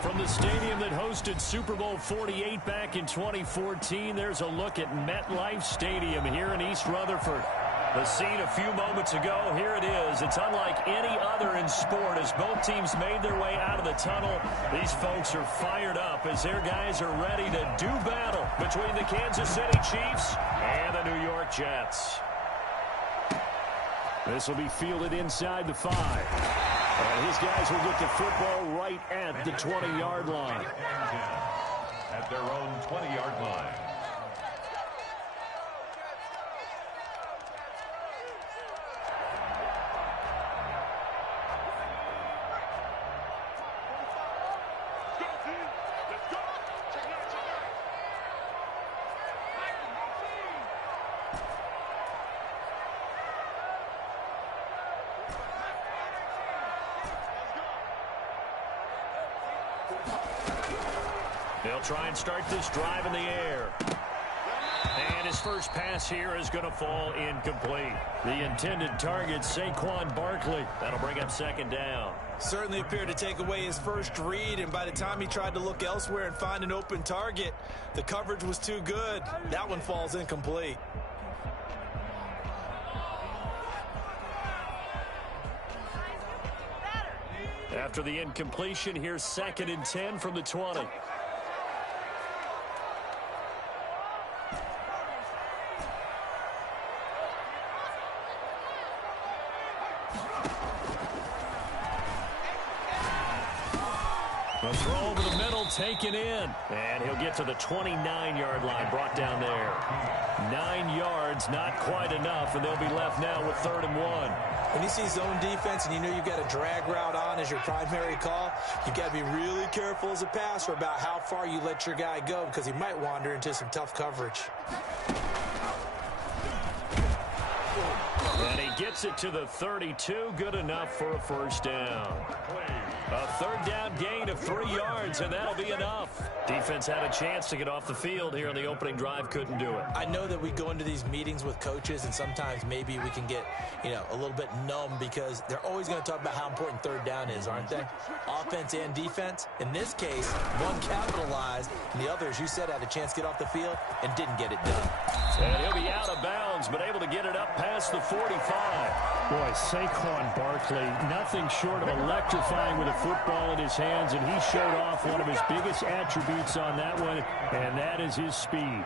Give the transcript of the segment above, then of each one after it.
From the stadium that hosted Super Bowl 48 back in 2014, there's a look at MetLife Stadium here in East Rutherford. The scene a few moments ago, here it is. It's unlike any other in sport as both teams made their way out of the tunnel. These folks are fired up as their guys are ready to do battle between the Kansas City Chiefs and the New York Jets. This will be fielded inside the 5. And his guys will get the football right at the 20-yard line. At their own 20-yard line. They'll try and start this drive in the air. And his first pass here is going to fall incomplete. The intended target, Saquon Barkley. That'll bring up second down. Certainly appeared to take away his first read, and by the time he tried to look elsewhere and find an open target, the coverage was too good. That one falls incomplete. After the incompletion, here's 2nd and 10 from the 20. The throw over the middle, taken in. And he'll get to the 29-yard line, brought down there. 9 yards, not quite enough, and they'll be left now with 3rd and 1. When you see zone defense and you know you've got a drag route on as your primary call, you've got to be really careful as a passer about how far you let your guy go because he might wander into some tough coverage. And he gets it to the 32, good enough for a first down. A 3rd down gain of 3 yards, and that'll be enough. Defense had a chance to get off the field here on the opening drive, couldn't do it. I know that we go into these meetings with coaches, and sometimes maybe we can get, a little bit numb because they're always going to talk about how important 3rd down is, aren't they? Offense and defense. In this case, one capitalized, and the other, as you said, had a chance to get off the field and didn't get it done. And he'll be out of bounds, but able to get it up past the 45. Boy, Saquon Barkley, nothing short of electrifying with a football in his hands, and he showed off one of his biggest attributes on that one, and that is his speed.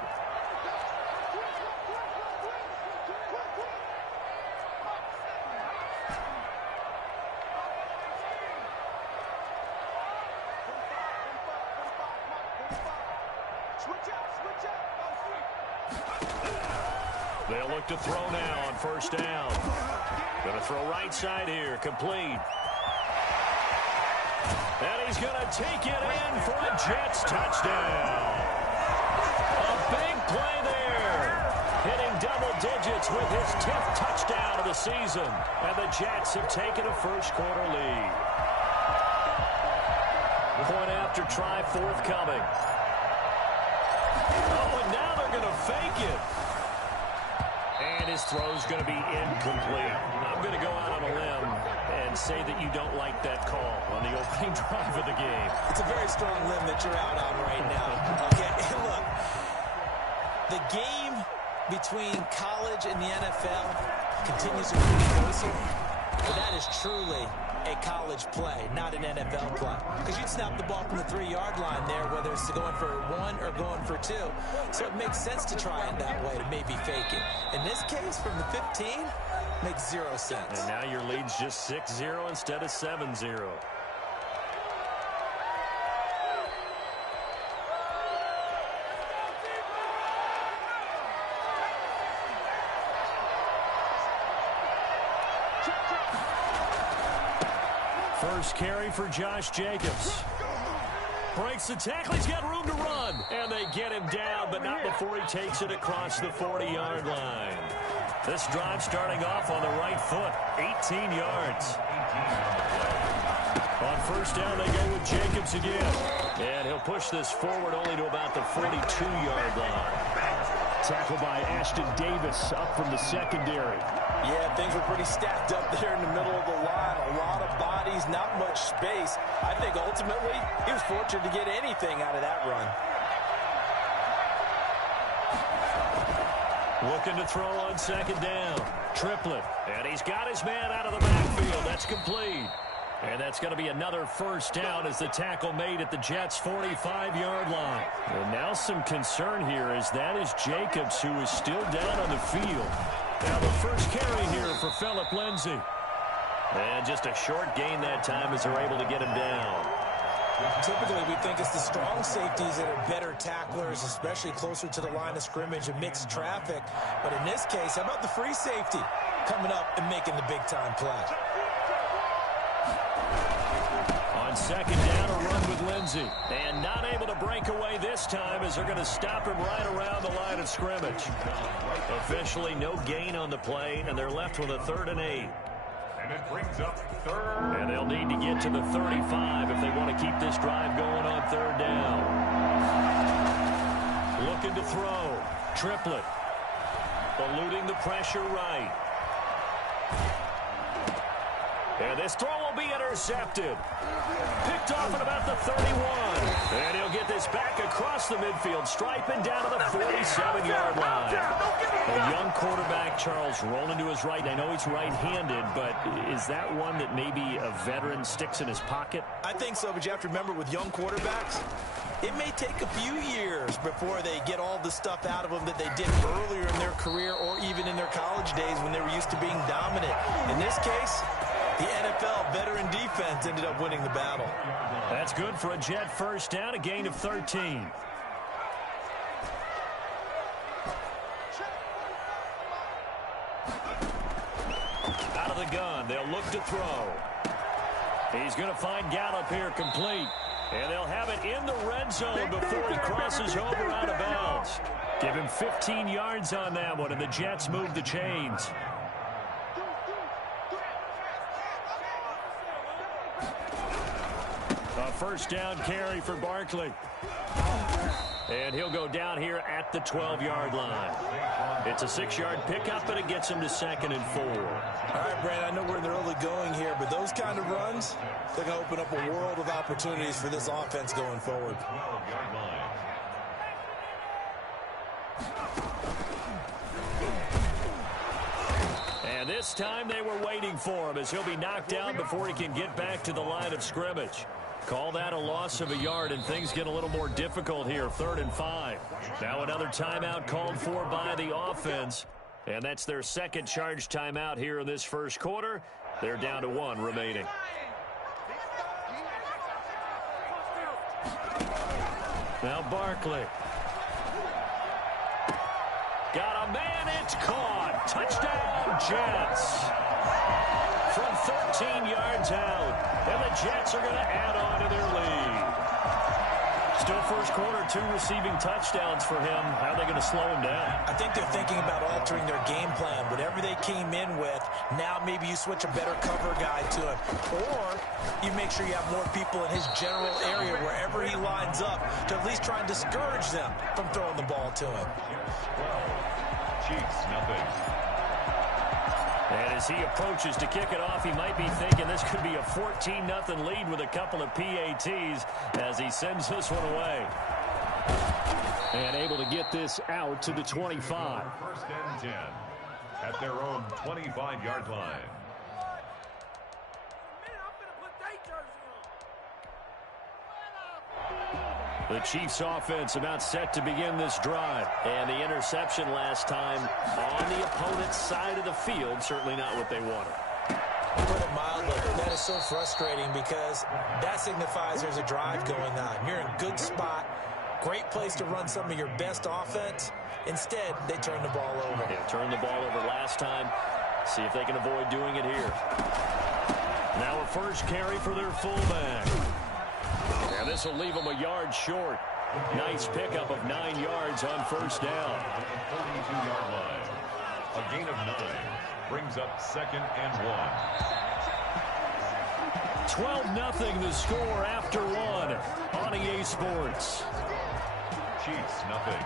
They'll look to throw now on 1st down. Going to throw right side here, complete. And he's going to take it in for a Jets touchdown. A big play there. Hitting double digits with his 10th touchdown of the season. And the Jets have taken a first-quarter lead. Point after try forthcoming. Oh, and now they're going to fake it. And his throw's going to be incomplete. I'm going to go out on a limb and say that you don't like that call on the opening drive of the game. It's a very strong limb that you're out on right now. Okay, look, the game between college and the NFL continues to be closer, but that is truly a college play, not an NFL play. Because you'd snap the ball from the 3-yard line there, whether it's going for 1 or going for 2. So it makes sense to try it that way, to maybe fake it. In this case, from the 15, makes 0 sense. And now your lead's just 6-0 instead of 7-0. First carry for Josh Jacobs. Breaks the tackle. He's got room to run. And they get him down, but not before he takes it across the 40-yard line. This drive starting off on the right foot. 18 yards. On 1st down, they go with Jacobs again. And he'll push this forward only to about the 42-yard line. Tackled by Ashton Davis up from the secondary. Yeah, things were pretty stacked up there in the middle of the line. A lot of bodies, not much space. I think ultimately he was fortunate to get anything out of that run. Looking to throw on second down. Triplet. And he's got his man out of the backfield. That's complete. And that's going to be another first down as the tackle made at the Jets' 45-yard line. And now some concern here as that is Jacobs, who is still down on the field. Now the first carry here for Phillip Lindsay. And just a short gain that time as they're able to get him down. Typically, we think it's the strong safeties that are better tacklers, especially closer to the line of scrimmage amidst traffic. But in this case, how about the free safety coming up and making the big-time play? On second down, a run with Lindsay. And not able to break away this time as they're going to stop him right around the line of scrimmage. Officially no gain on the play, and they're left with a 3rd and 8. And it brings up 3rd. And they'll need to get to the 35 if they want to keep this drive going on 3rd down. Looking to throw. Triplet. Eluding the pressure right. And this throw will be intercepted. Picked off at about the 31. And he'll get this back across the midfield stripe and down to the 47-yard line. A young quarterback, Charles, rolling to his right. I know he's right-handed, but is that one that maybe a veteran sticks in his pocket? I think so, but you have to remember with young quarterbacks, it may take a few years before they get all the stuff out of them that they did earlier in their career or even in their college days when they were used to being dominant. In this case, the NFL veteran defense ended up winning the battle. That's good for a Jet first down, a gain of 13. Out of the gun, they'll look to throw. He's going to find Gallup here complete. And they'll have it in the red zone before he crosses over out of bounds. Give him 15 yards on that one, and the Jets move the chains. A first down carry for Barkley. And he'll go down here at the 12-yard line. It's a 6-yard pickup, and it gets him to 2nd and 4. All right, Brandon, I know we're in the early going here, but those kind of runs, they're going to open up a world of opportunities for this offense going forward. And this time they were waiting for him as he'll be knocked down before he can get back to the line of scrimmage. Call that a loss of a yard, and things get a little more difficult here. 3rd and 5. Now another timeout called for by the offense. And that's their second charge timeout here in this first quarter. They're down to 1 remaining. Now Barkley. Got a man, it's caught. Touchdown, Jets. From 13 yards out. And the Jets are going to add on to their lead. Still first quarter, 2 receiving touchdowns for him. How are they going to slow him down? I think they're thinking about altering their game plan. Whatever they came in with, now maybe you switch a better cover guy to him. Or you make sure you have more people in his general area wherever he lines up to at least try and discourage them from throwing the ball to him. Chiefs, nothing. And as he approaches to kick it off, he might be thinking this could be a 14-0 lead with a couple of PATs as he sends this one away. And able to get this out to the 25. 1st and 10 at their own 25-yard line. The Chiefs offense about set to begin this drive. And the interception last time on the opponent's side of the field, certainly not what they wanted. Put it mildly, that is so frustrating because that signifies there's a drive going on. You're in a good spot, great place to run some of your best offense. Instead, they turn the ball over. Yeah, turned the ball over last time. See if they can avoid doing it here. Now a first carry for their fullback. And this will leave them a yard short. Nice pickup of 9 yards on first down. 42-yard line. A gain of 9 brings up 2nd and 1. 12-0 the score after 1 on EA Sports. Chiefs, nothing.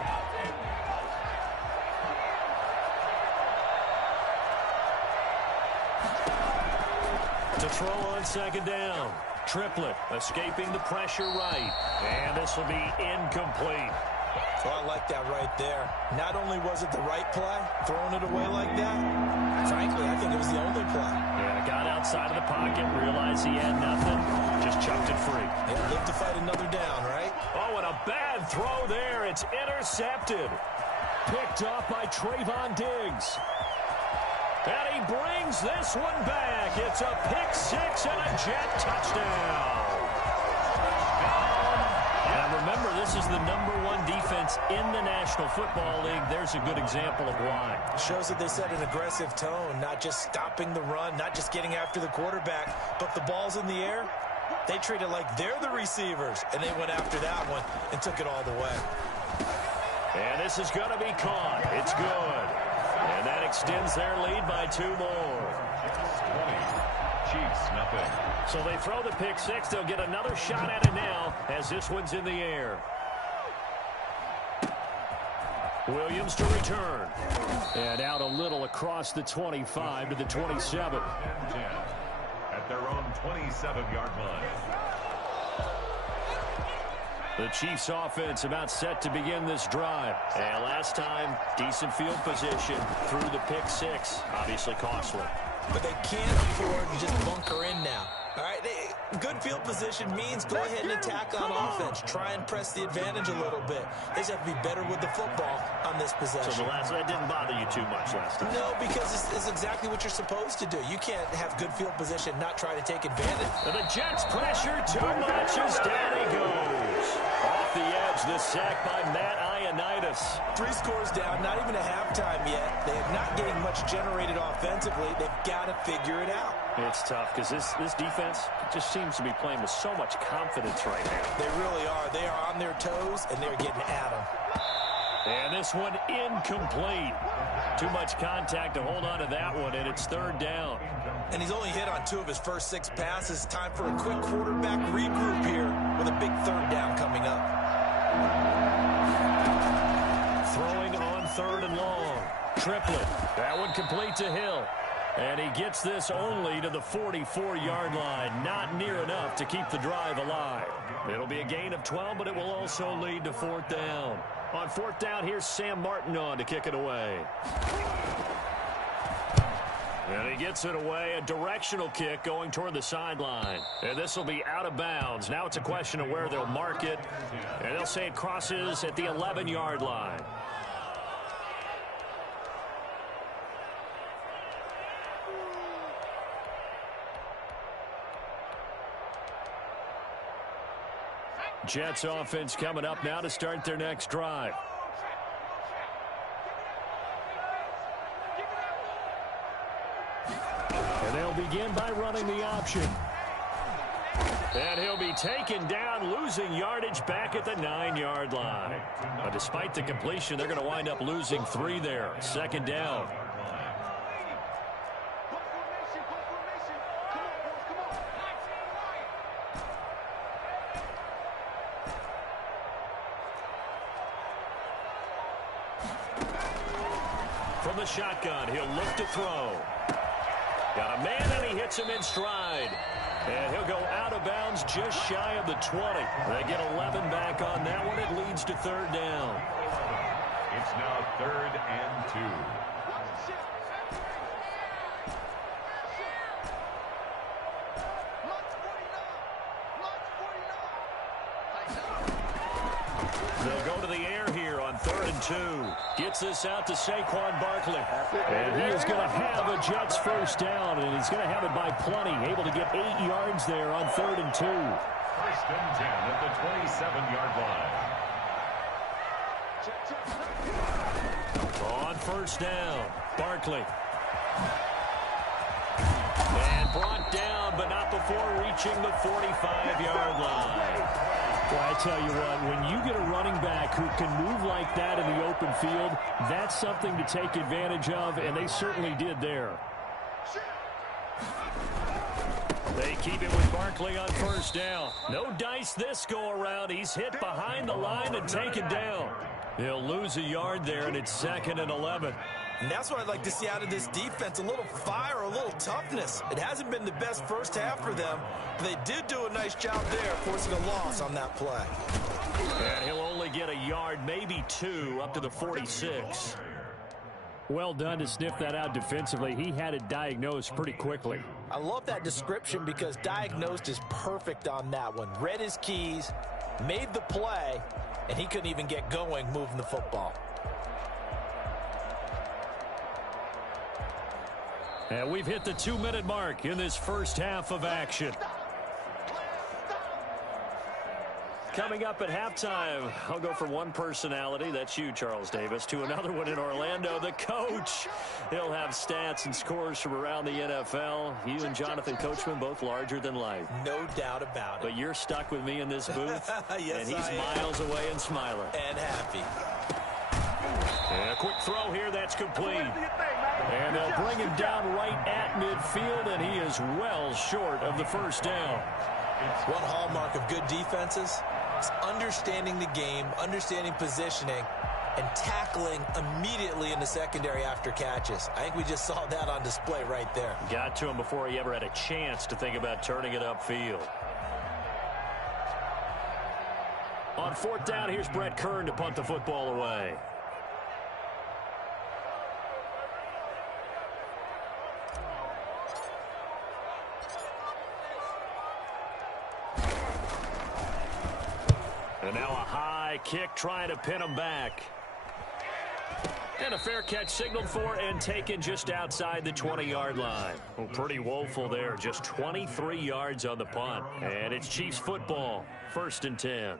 To throw on second down. Triplet escaping the pressure right. And this will be incomplete. Well, I like that right there. Not only was it the right play, throwing it away like that, frankly, I think it was the only play. Yeah, got outside of the pocket, realized he had nothing, just chucked it free. Yeah, live to fight another down, right? Oh, and a bad throw there. It's intercepted. Picked up by Trayvon Diggs. And he brings this one back. It's a pick six and a Jet touchdown. And remember, this is the #1 defense in the National Football League. There's a good example of why. Shows that they set an aggressive tone, not just stopping the run, not just getting after the quarterback, but the ball's in the air. They treat it like they're the receivers, and they went after that one and took it all the way. And this is going to be caught. It's good. And that extends their lead by 2 more. 20. Chiefs, nothing. So they throw the pick six. They'll get another shot at it now as this one's in the air. Williams to return. And out a little across the 25 to the 27. 10 at their own 27-yard line. The Chiefs offense about set to begin this drive. And last time, decent field position through the pick six. Obviously costly. But they can't afford to just bunker in now. All right, good field position means go ahead and attack on offense. Try and press the advantage a little bit. They just have to be better with the football on this possession. So that didn't bother you too much last time? No, because it's exactly what you're supposed to do. You can't have good field position, not try to take advantage. And the Jets pressure too much as down he goes. Off the edge, the sack by Matt Ioannidis. 3 scores down, not even a halftime yet. They are not getting much generated offensively. They've got to figure it out. It's tough because this defense just seems to be playing with so much confidence right now. They really are. They are on their toes, and they're getting at them. And this one incomplete. Too much contact to hold on to that one, and it's 3rd down. And he's only hit on 2 of his first 6 passes. Time for a quick quarterback regroup here with a big 3rd down coming up. Throwing on 3rd and long. Triplet. That one complete to Hill. And he gets this only to the 44-yard line. Not near enough to keep the drive alive. It'll be a gain of 12, but it will also lead to 4th down. On 4th down, here's Sam Martin on to kick it away. And he gets it away, a directional kick going toward the sideline. And this will be out of bounds. Now it's a question of where they'll mark it. And they'll say it crosses at the 11-yard line. Jets offense coming up now to start their next drive. And they'll begin by running the option. And he'll be taken down, losing yardage back at the 9-yard line. But despite the completion, they're going to wind up losing 3 there. 2nd down. From the shotgun, he'll look to throw. Got a man, and he hits him in stride. And he'll go out of bounds just shy of the 20. They get 11 back on that one. It leads to 3rd down. It's now 3rd and 2. They'll go to the air here on 3rd and 2. Gets this out to Saquon Barkley. And he is going to have a Jets first down, and he's going to have it by plenty. Able to get 8 yards there on 3rd and 2. 1st and 10 at the 27-yard line. On 1st down, Barkley. And brought down, but not before reaching the 45-yard line. Well, I tell you what, when you get a running back who can move like that in the open field, that's something to take advantage of, and they certainly did there. They keep it with Barkley on 1st down. No dice this go-around. He's hit behind the line and taken down. They'll lose a yard there, and it's 2nd and 11. And that's what I'd like to see out of this defense, a little fire, a little toughness. It hasn't been the best first half for them, but they did do a nice job there, forcing a loss on that play. And he'll only get a yard, maybe 2, up to the 46. Well done to sniff that out defensively. He had it diagnosed pretty quickly. I love that description because diagnosed is perfect on that one. Read his keys, made the play, and he couldn't even get going moving the football. And we've hit the 2-minute mark in this first half of action. Coming up at halftime, I'll go from one personality, that's you, Charles Davis, to another one in Orlando, the coach. He'll have stats and scores from around the NFL. You and Jonathan Coachman, both larger than life. No doubt about it. But you're stuck with me in this booth, yes, and he's miles away and smiling. And happy. And a quick throw here, that's complete. And they'll bring him down right at midfield, and he is well short of the first down. One hallmark of good defenses is understanding the game, understanding positioning, and tackling immediately in the secondary after catches. I think we just saw that on display right there. Got to him before he ever had a chance to think about turning it upfield. On 4th down, here's Brett Kern to punt the football away. And now a high kick trying to pin him back. And a fair catch signaled for and taken just outside the 20-yard line. Well, pretty woeful there. Just 23 yards on the punt. And it's Chiefs football. 1st and 10.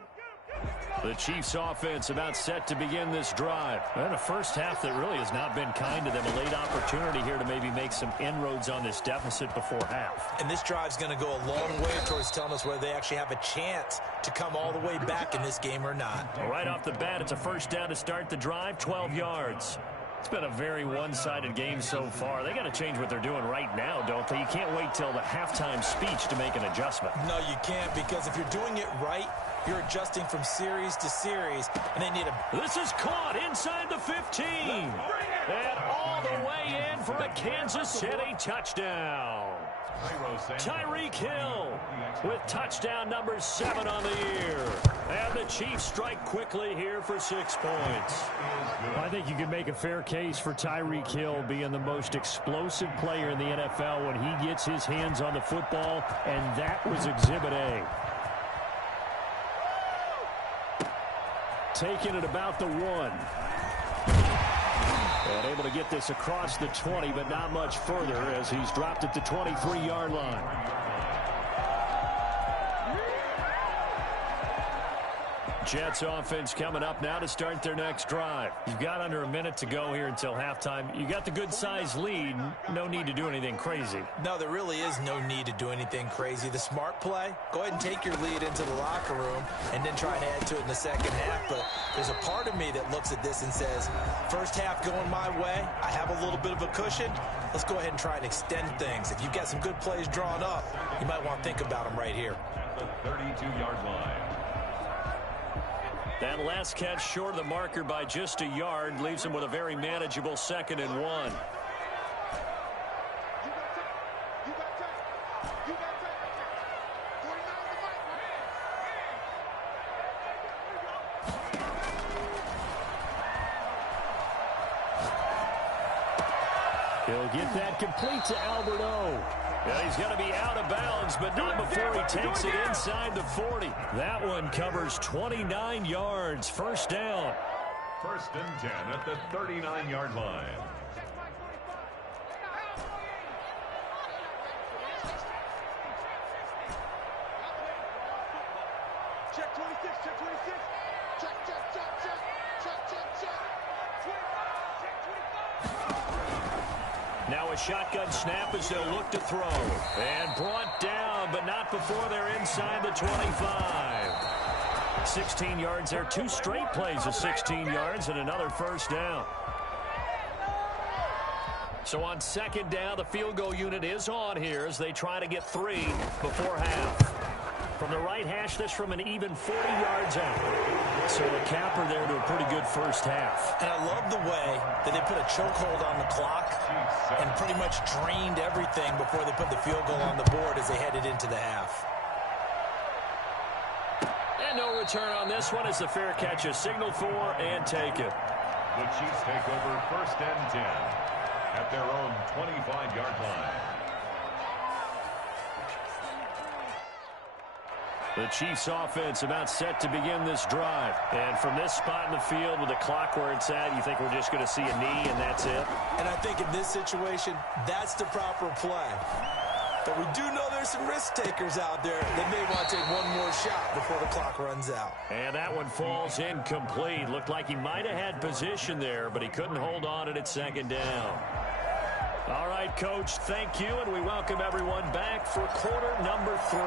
The Chiefs offense about set to begin this drive. And a first half that really has not been kind to them. A late opportunity here to maybe make some inroads on this deficit before half. And this drive's going to go a long way towards telling us whether they actually have a chance to come all the way back in this game or not. Right off the bat, it's a first down to start the drive, 12 yards. It's been a very one-sided game so far. They got to change what they're doing right now, don't they? You can't wait till the halftime speech to make an adjustment. No, you can't, because if you're doing it right, you're adjusting from series to series, and they need a... This is caught inside the 15. And all the way in for a Kansas City touchdown. Tyreek Hill with touchdown number 7 on the year. And the Chiefs strike quickly here for 6 points. I think you can make a fair case for Tyreek Hill being the most explosive player in the NFL when he gets his hands on the football, and that was Exhibit A. Taking it about the 1. And able to get this across the 20, but not much further as he's dropped at the 23-yard line. Jets offense coming up now to start their next drive. You've got under a minute to go here until halftime. You got the good-sized lead. No need to do anything crazy. No, there really is no need to do anything crazy. The smart play, go ahead and take your lead into the locker room and then try and add to it in the second half. But there's a part of me that looks at this and says, first half going my way, I have a little bit of a cushion. Let's go ahead and try and extend things. If you've got some good plays drawn up, you might want to think about them right here. The 32-yard line. That last catch short of the marker by just a yard leaves him with a very manageable 2nd and 1. He'll get that complete to Albert O. Yeah, he's going to be out of bounds, but not before he takes it inside the 40. That one covers 29 yards. First down. 1st and 10 at the 39-yard line. Check 26, check 26. Check, check, check, check. Check, check, check. 25. Now a shotgun snap as they'll look to throw. And brought down, but not before they're inside the 25. 16 yards there. 2 straight plays of 16 yards and another first down. So on 2nd down, the field goal unit is on here as they try to get 3 before half. From the right hash, this from an even 40 yards out. So a capper there to a pretty good first half. And I love the way that they put a chokehold on the clock and pretty much drained everything before they put the field goal on the board as they headed into the half. And no return on this one as the fair catch is signaled for and taken. The Chiefs take over 1st and 10 at their own 25-yard line. The Chiefs offense about set to begin this drive. And from this spot in the field with the clock where it's at, you think we're just going to see a knee and that's it? And I think in this situation, that's the proper play. But we do know there's some risk takers out there that may want to take one more shot before the clock runs out. And that one falls incomplete. Looked like he might have had position there, but he couldn't hold on at 2nd down. All right, Coach, thank you, and we welcome everyone back for quarter number 3.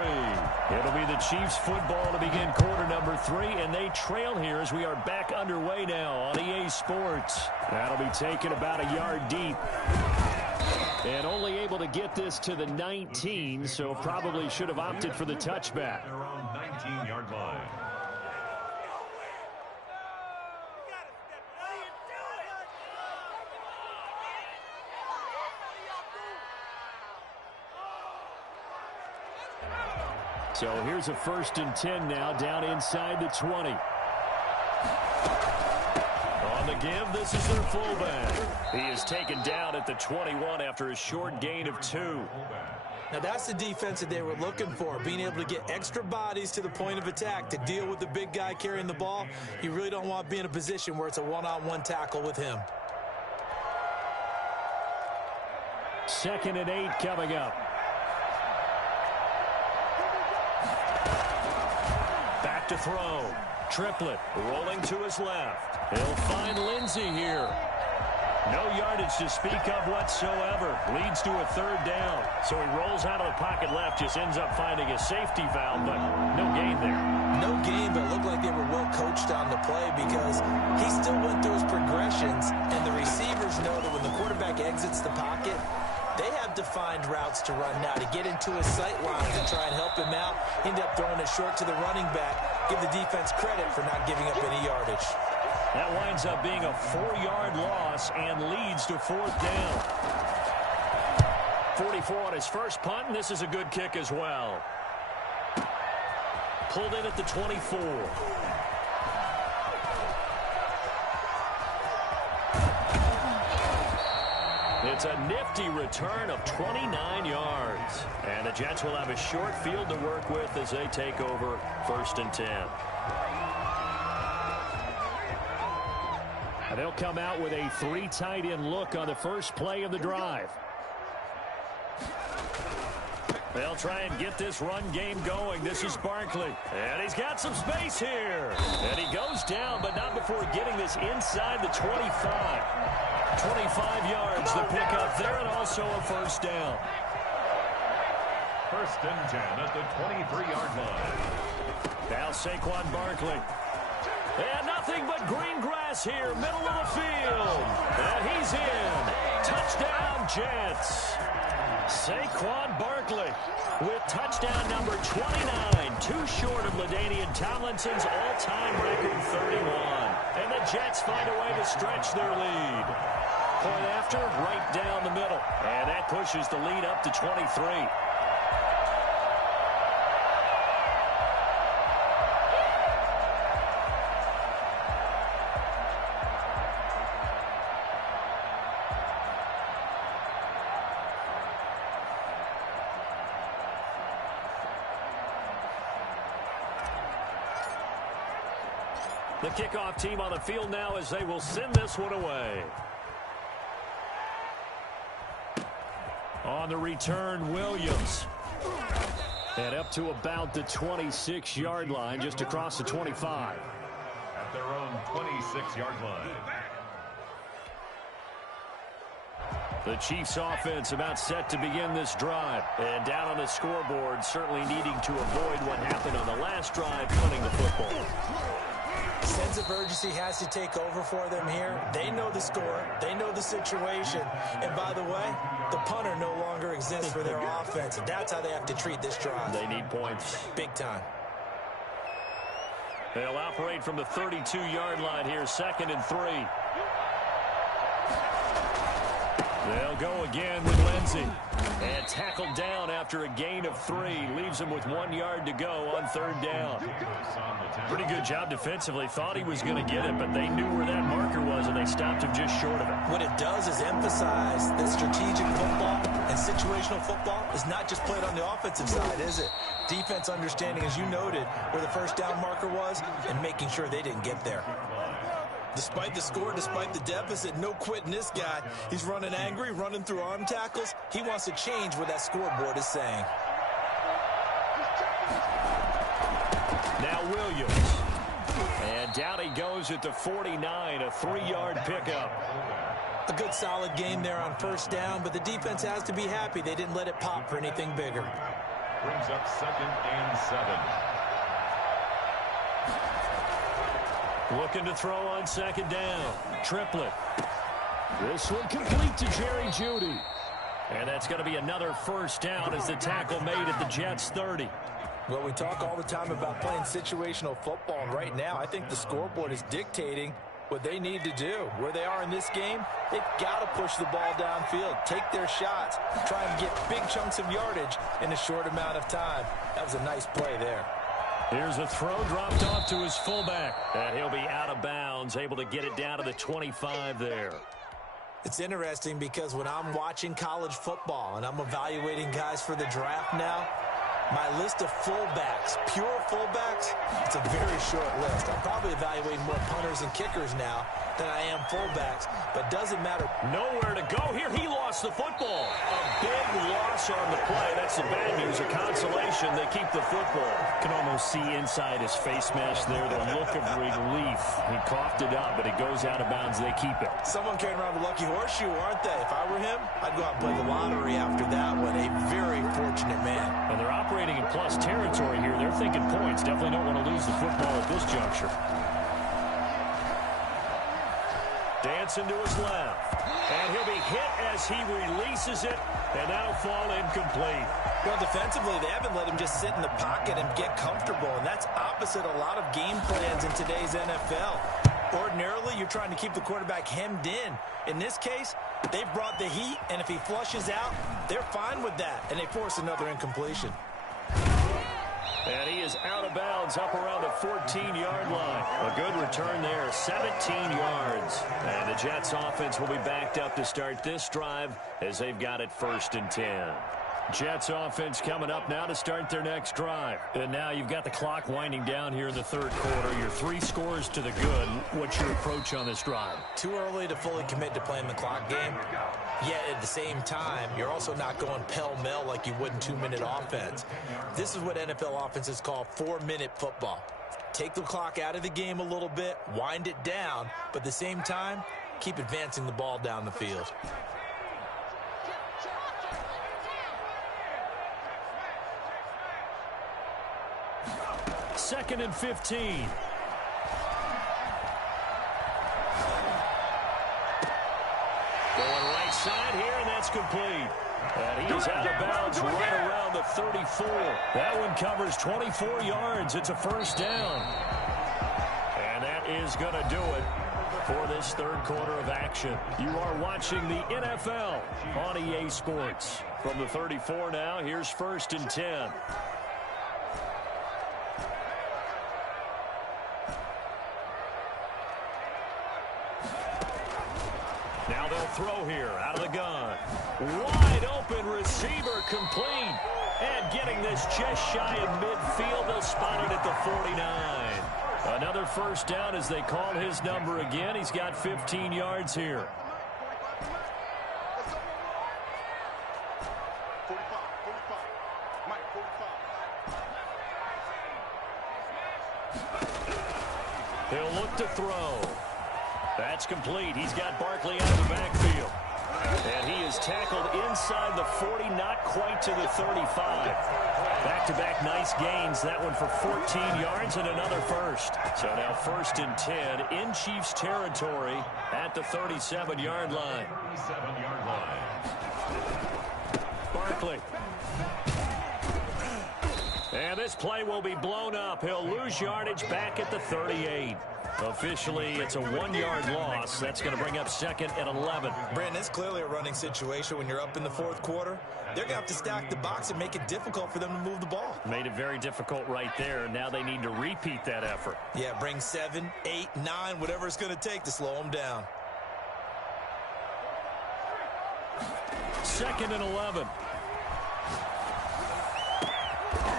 It'll be the Chiefs football to begin quarter number 3, and they trail here as we are back underway now on EA Sports. That'll be taken about a yard deep. And only able to get this to the 19, so probably should have opted for the touchback. Their own 19-yard line. So here's a 1st and 10 now, down inside the 20. On the give, this is their fullback. He is taken down at the 21 after a short gain of 2. Now that's the defense that they were looking for, being able to get extra bodies to the point of attack to deal with the big guy carrying the ball. You really don't want to be in a position where it's a one-on-one tackle with him. 2nd and 8 coming up. Back to throw. Triplet rolling to his left. He'll find Lindsey here. No yardage to speak of whatsoever. Leads to a 3rd down. So he rolls out of the pocket left, just ends up finding a safety valve, but no gain there. No gain, but it looked like they were well coached on the play because he still went through his progressions, and the receivers know that when the quarterback exits the pocket, they have defined routes to run now to get into his sight lines and try and help him out. End up throwing it short to the running back. Give the defense credit for not giving up any yardage. That winds up being a 4-yard loss and leads to 4th down. 44 on his first punt, and this is a good kick as well. Pulled in at the 24. It's a nifty return of 29 yards. And the Jets will have a short field to work with as they take over 1st and 10. And they'll come out with a 3 tight end look on the first play of the drive. They'll try and get this run game going. This is Barkley. And he's got some space here. And he goes down, but not before getting this inside the 25. 25 yards the pickup there, and also a 1st down. 1st and 10 at the 23-yard line. Now Saquon Barkley. And nothing but green grass here, middle of the field. And he's in. Touchdown, Jets. Saquon Barkley with touchdown number 29, too short of LaDainian Tomlinson's all-time record 31. And the Jets find a way to stretch their lead. Point after, right down the middle. And that pushes the lead up to 23. The kickoff team on the field now as they will send this one away. On the return, Williams. And up to about the 26-yard line, just across the 25. At their own 26-yard line. The Chiefs offense about set to begin this drive. And down on the scoreboard, certainly needing to avoid what happened on the last drive, punting the football. Sense of urgency has to take over for them here. They know the score. They know the situation. And by the way, the punter no longer exists for their offense. And that's how they have to treat this drive. They need points. Big time. They'll operate from the 32-yard line here, 2nd and 3. They'll go again with Lindsey. And tackled down after a gain of 3. Leaves him with 1 yard to go on 3rd down. Pretty good job defensively. Thought he was going to get it, but they knew where that marker was, and they stopped him just short of it. What it does is emphasize that strategic football and situational football is not just played on the offensive side, is it? Defense understanding, as you noted, where the 1st down marker was and making sure they didn't get there. Despite the score, despite the deficit, no quitting this guy. He's running angry, running through arm tackles. He wants to change what that scoreboard is saying. Now Williams. And down he goes at the 49, a 3-yard pickup. A good solid game there on 1st down, but the defense has to be happy they didn't let it pop for anything bigger. Brings up 2nd and 7. Looking to throw on 2nd down. Triplet. This one complete to Jerry Jeudy. And that's going to be another 1st down as the tackle made at the Jets' 30. Well, we talk all the time about playing situational football, and right now I think the scoreboard is dictating what they need to do. Where they are in this game, they've got to push the ball downfield, take their shots, try and get big chunks of yardage in a short amount of time. That was a nice play there. Here's a throw dropped off to his fullback. And he'll be out of bounds, able to get it down to the 25 there. It's interesting because when I'm watching college football and I'm evaluating guys for the draft now, my list of fullbacks, pure fullbacks, it's a very short list. I'm probably evaluating more punters and kickers now than I am fullbacks, but doesn't matter. Nowhere to go here. He lost the football. A big loss on the play. That's the bad news. A consolation. They keep the football. Can almost see inside his face mask there the look of relief. He coughed it up, but it goes out of bounds. They keep it. Someone carrying around a lucky horseshoe, aren't they? If I were him, I'd go out and play the lottery after that one. A very fortunate man. And they're operating in plus territory here. They're thinking points. Definitely don't want to lose the football at this juncture. Dancing to his left. And he'll be hit as he releases it. And that'll fall incomplete. Well, defensively, they haven't let him just sit in the pocket and get comfortable. And that's opposite a lot of game plans in today's NFL. Ordinarily, you're trying to keep the quarterback hemmed in. In this case, they've brought the heat. And if he flushes out, they're fine with that. And they force another incompletion. And he is out of bounds up around the 14-yard line. A good return there, 17 yards. And the Jets offense will be backed up to start this drive as they've got it 1st and 10. Jets offense coming up now to start their next drive. And now you've got the clock winding down here in the 3rd quarter. Your 3 scores to the good. What's your approach on this drive? Too early to fully commit to playing the clock game. Yet at the same time, you're also not going pell-mell like you would in 2-minute offense. This is what NFL offenses call 4-minute football. Take the clock out of the game a little bit, wind it down, but at the same time, keep advancing the ball down the field. Second and 15. Going right side here, and that's complete. And he is out of bounds right around the 34. That one covers 24 yards. It's a 1st down. And that is going to do it for this 3rd quarter of action. You are watching the NFL on EA Sports. From the 34 now, here's 1st and 10. Now they'll throw here out of the gun. Wide open receiver complete. And getting this just shy of midfield. They'll spot it at the 49. Another 1st down as they call his number again. He's got 15 yards here. 45. Mike, 45. He'll look to throw. That's complete. He's got Barkley out of the backfield. And he is tackled inside the 40, not quite to the 35. Back-to-back nice gains. That one for 14 yards and another first. So now 1st and 10 in Chiefs territory at the 37-yard line. 37-yard line. Barkley. And this play will be blown up. He'll lose yardage back at the 38. Officially, it's a 1-yard loss. That's going to bring up 2nd and 11. Brandon, it's clearly a running situation when you're up in the 4th quarter. They're going to have to stack the box and make it difficult for them to move the ball. Made it very difficult right there. Now they need to repeat that effort. Yeah, bring 7, 8, 9, whatever it's going to take to slow them down. 2nd and 11.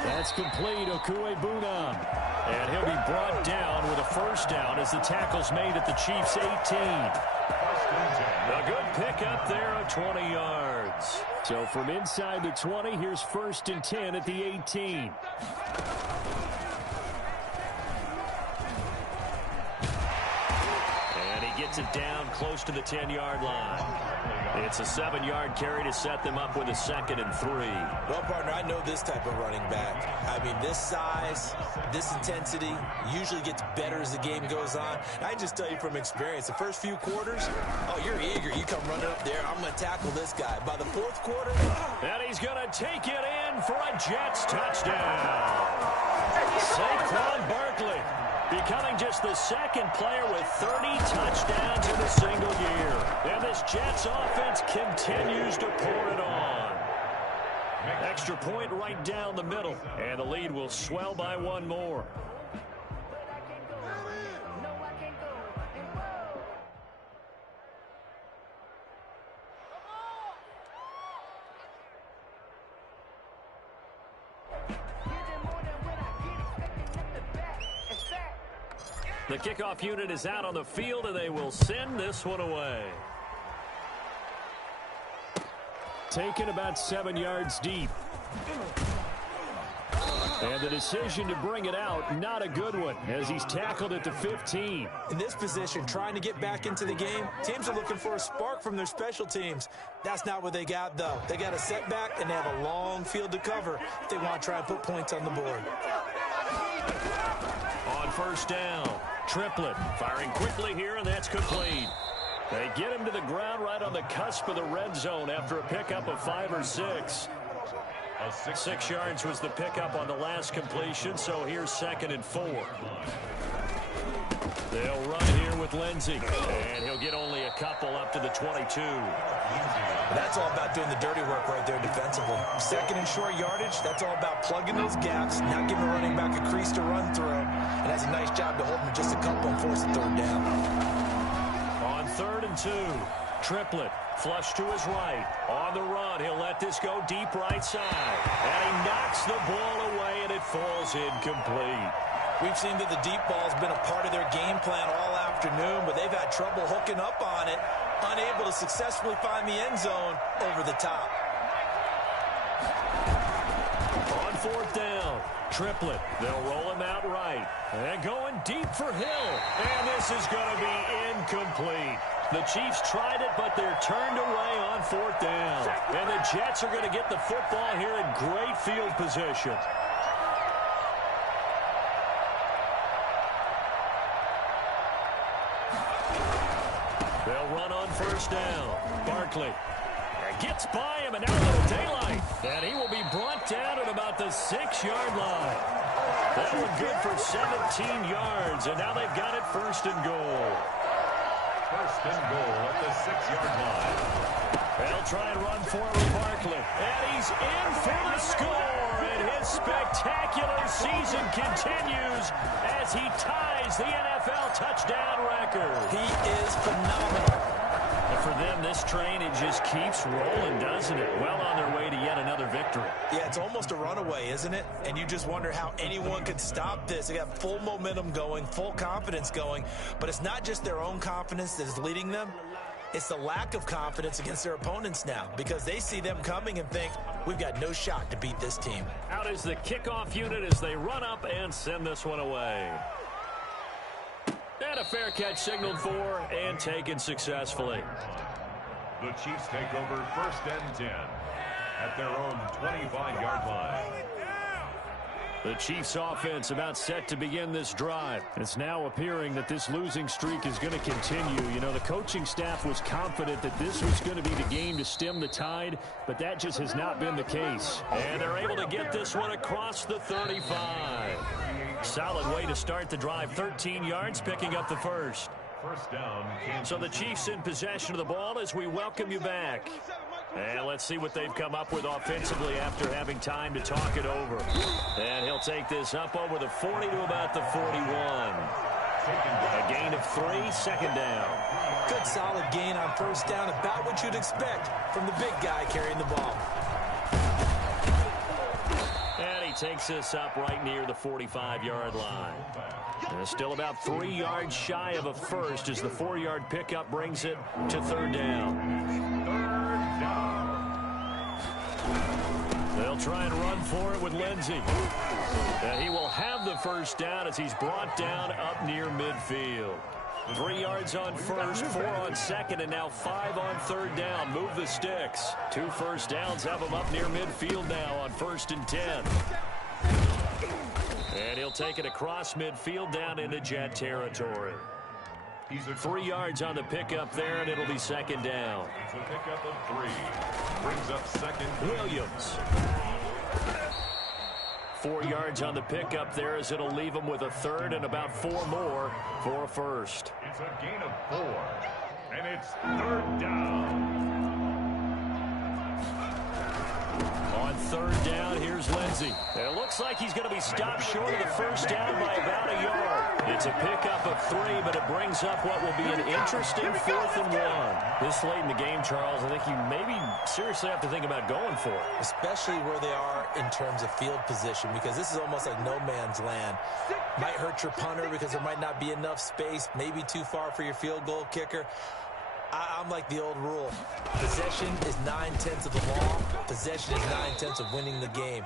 That's complete. Okuebunam. And he'll be brought down with a 1st down as the tackle's made at the Chiefs' 18. A good pickup there of 20 yards. So from inside the 20, here's 1st and 10 at the 18. And he gets it down close to the 10-yard line. It's a 7-yard carry to set them up with a 2nd and 3. Well, partner, I know this type of running back. I mean, this size, this intensity usually gets better as the game goes on. And I just tell you from experience, the first few quarters, oh, you're eager. You come running up there, I'm going to tackle this guy. By the 4th quarter, and he's going to take it in for a Jets touchdown. Saquon Barkley becoming just the 2nd player with 30 touchdowns in a single year. And this Jets offense continues to pour it on. Extra point right down the middle, and the lead will swell by 1 more. The kickoff unit is out on the field, and they will send this one away. Taken about 7 yards deep. And the decision to bring it out, not a good one, as he's tackled at the 15. In this position, trying to get back into the game, teams are looking for a spark from their special teams. That's not what they got, though. They got a setback, and they have a long field to cover if they want to try and put points on the board. On 1st down, Triplett firing quickly here, and that's complete. They get him to the ground right on the cusp of the red zone after a pickup of 5 or 6. 6 yards was the pickup on the last completion, so here's 2nd and 4. They'll run here with Lindsey, and he'll get only a couple up to the 22. That's all about doing the dirty work right there defensively. 2nd and short yardage, that's all about plugging those gaps, not giving the running back a crease to run through. And that's a nice job to hold him just a couple and force a 3rd down. On 3rd and 2, Triplett flush to his right. On the run, he'll let this go deep right side. And he knocks the ball away, and it falls incomplete. We've seen that the deep ball's been a part of their game plan all afternoon, but they've had trouble hooking up on it, unable to successfully find the end zone over the top. On 4th down, Triplett. They'll roll him out right. And going deep for Hill. And this is going to be incomplete. The Chiefs tried it, but they're turned away on 4th down. And the Jets are going to get the football here in great field position. They'll run on 1st down. Barkley gets by him, and out of the daylight. And he will be brought down at about the 6-yard line. That one good for 17 yards, and now they've got it 1st and goal. 1st and goal at the 6-yard line. They'll try and run for it with Barkley. And he's in for the score, and his spectacular season continues as he ties the NFL touchdown record. He is phenomenal. And for them, this train, it just keeps rolling, doesn't it? Well on their way to yet another victory. Yeah, it's almost a runaway, isn't it? And you just wonder how anyone could stop this. They got full momentum going, full confidence going. But it's not just their own confidence that is leading them. It's the lack of confidence against their opponents now, because they see them coming and think, we've got no shot to beat this team. Out is the kickoff unit as they run up and send this one away. And a fair catch signaled for and taken successfully. The Chiefs take over 1st and 10 at their own 25-yard line. The Chiefs offense about set to begin this drive. It's now appearing that this losing streak is going to continue. You know, the coaching staff was confident that this was going to be the game to stem the tide, but that just has not been the case. And they're able to get this one across the 35. Solid way to start the drive. 13 yards, picking up the first. First down, Kansas. So the Chiefs in possession of the ball as we welcome you back. And let's see what they've come up with offensively after having time to talk it over. And he'll take this up over the 40 to about the 41. A gain of 3, 2nd down. Good solid gain on 1st down, about what you'd expect from the big guy carrying the ball. And he takes this up right near the 45-yard line. And still about 3 yards shy of a first as the 4-yard pickup brings it to 3rd down. They'll try and run for it with Lindsey. He will have the 1st down as he's brought down up near midfield. 3 yards on 1st, 4 on 2nd, and now 5 on 3rd down. Move the sticks. 2 1st downs have him up near midfield now on 1st and 10. And he'll take it across midfield down into Jet territory. 3 yards on the pickup there, and it'll be 2nd down. It's a pickup of 3. Brings up 2nd. Williams. 4 yards on the pickup there as it'll leave him with a 3rd and about 4 more for a first. It's a gain of 4. And it's 3rd down. On 3rd down, here's Lindsey. And it looks like he's going to be stopped short of the 1st down by about a yard. It's a pickup of 3, but it brings up what will be an interesting 4th and 1. This late in the game, Charles, I think you maybe seriously have to think about going for it. Especially where they are in terms of field position, because this is almost like no man's land. Might hurt your punter because there might not be enough space, maybe too far for your field goal kicker. I'm like the old rule. Possession is 9/10 of the law. Possession is 9/10 of winning the game.